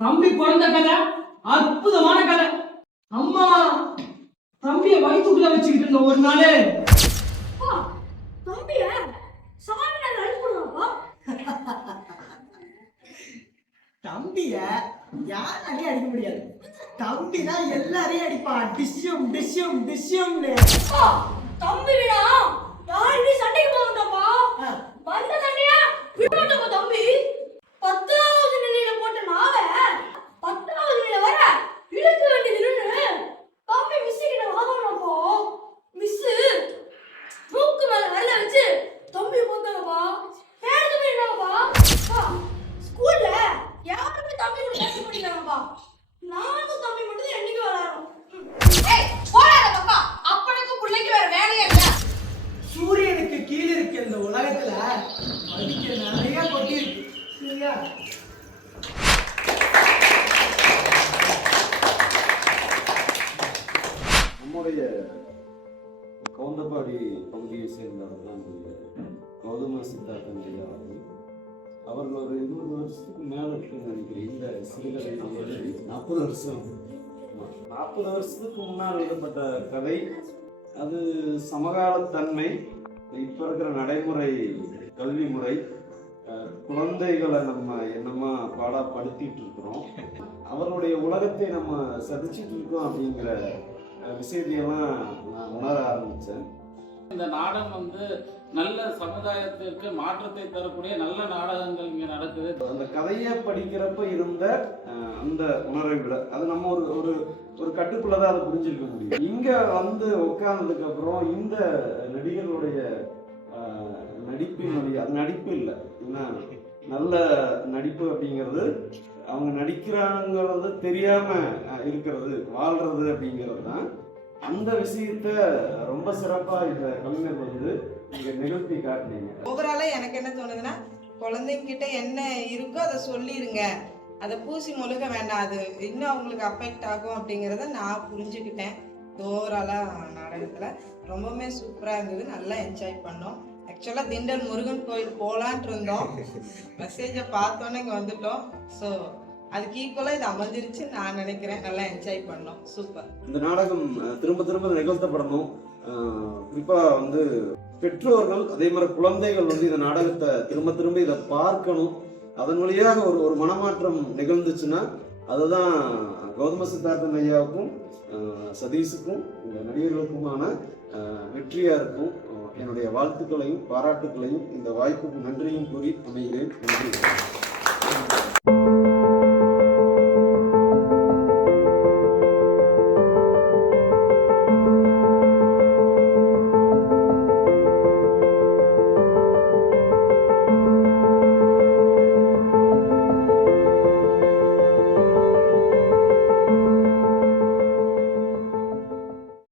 தம்பி பிறந்த கதை அற்புதமான கதை. அம்மா தம்பிய வயிற்றுக்குள்ள வச்சுக்கிட்டு இருந்த ஒரு நாளு தம்பிய தம்பிய யாராலையும் அடிக்க முடியாது. தம்பி தான் எல்லாரையும் அடிப்பான். டிஷ்யூம் டிஷ்யூம் டிஷ்யூம்னு. தம்பி விடா யாருமே சண்டைக்கு போகட்டப்பா. வந்த சண்டையா விடமாட்டப்பா தம்பி. 10வது நிலையில போட்ட நாவ 10வது நிலையில வர இழுக்க வேண்டியதுன்னு தம்பி மிஸ் கிட்ட வாங்கணும்ப்பா. மிஸ் மூக்கு மேல வரல வச்சு தம்பி போட்டாங்கப்பா. பேருக்கு போய் என்னப்பா ஸ்கூல்ல யாருமே தம்பி கூட பேச முடியலப்பா. நானும் தம்பி மட்டும் என்னைக்கு விளையாடுறோம். ஏய் போடாத பாப்பா, அப்பனுக்கு பிள்ளைக்கு வேற வேலையே இல்ல. சூரியனுக்கு கீழே இருக்க இந்த உலகத்துல படிக்க நிறைய கொட்டி இருக்கு. சரியா? நம்முடைய கவுந்தப்பாடி பகுதியை சேர்ந்தவர் தான் கௌதம சித்தார்த்தன் ஐயா அவர்கள் ஒரு 20 வருஷத்துக்கு மேலே இருக்குன்னு நினைக்கிறேன். இந்த சிறுகதை 40 வருஷம் 40 வருஷத்துக்கு முன்னால் எழுதப்பட்ட கதை. அது சமகாலத்தன்மை, இப்போ இருக்கிற நடைமுறை கல்வி முறை, குழந்தைகளை நம்ம என்னமா பாடப்படுத்திட்டு இருக்கிறோம், அவருடைய உலகத்தை நம்ம சதிச்சிட்டு இருக்கோம் அப்படிங்கிற விஷயத்தையெல்லாம் நான் உணர ஆரம்பித்தேன். இந்த நாடகம் நல்ல சமுதாயத்திற்கு மாற்றத்தை தரக்கூடிய நல்ல நாடகங்கள் இங்கே நடக்குது. அந்த கதையை படிக்கிறப்ப இருந்த அந்த உணர்வை விட அது நம்ம ஒரு ஒரு கட்டுக்குள்ளதான் அதை புரிஞ்சிருக்க முடியும். இங்க உட்கார்ந்ததுக்கு அப்புறம் இந்த நடிகர்களுடைய நடிப்பினுடைய அது நடிப்பு இல்லை, என்ன நல்ல நடிப்பு அப்படிங்கிறது அவங்க நடிக்கிறாங்கிறது தெரியாம இருக்கிறது, வாழ்றது அப்படிங்கிறது தான். அந்த விஷயத்த ரொம்ப சிறப்பா இந்த கலைஞர் இங்க நிகழ்த்தி காட்டினீங்க. ஓவராலா எனக்கு என்ன தோணுதுன்னா, குழந்தைங்க கிட்ட என்ன இருக்கோ அதை சொல்லிருங்க, அதை பூசி முழுக வேண்டாம், அது இன்னும் அவங்களுக்கு அஃபெக்ட் ஆகும் அப்படிங்கிறத நான் புரிஞ்சுக்கிட்டேன். ஓவராலா நாடகத்துல ரொம்பவுமே சூப்பரா இருந்தது, நல்லா என்ஜாய் பண்ணோம். ஆக்சுவலா திண்டல் முருகன் கோயில் போலான்ட்டு இருந்தோம், மெசேஜை பார்த்தோன்னே இங்க வந்துட்டோம். ஸோ அதுக்கு ஈக்குவலா இது அமைஞ்சிருச்சு நான் நினைக்கிறேன். நல்லா என்ஜாய் பண்ணோம், சூப்பர். இந்த நாடகம் திரும்ப திரும்ப நிகழ்த்தப்படணும். குறிப்பா பெற்றோர்கள் அதே மாதிரி குழந்தைகள் இந்த நாடகத்தை திரும்ப திரும்ப இதை பார்க்கணும். அதன் வழியாக ஒரு மனமாற்றம் நிகழ்ந்துச்சுன்னா அதுதான் கௌதம சித்தார்த்தன் ஐயாவுக்கும் சதீஷுக்கும் இந்த நடிகர்களுக்குமான வெற்றியா இருக்கும். என்னுடைய வாழ்த்துக்களையும் பாராட்டுக்களையும் இந்த வாய்ப்புக்கு நன்றியும் கூறி அமைகிறேன். நன்றி.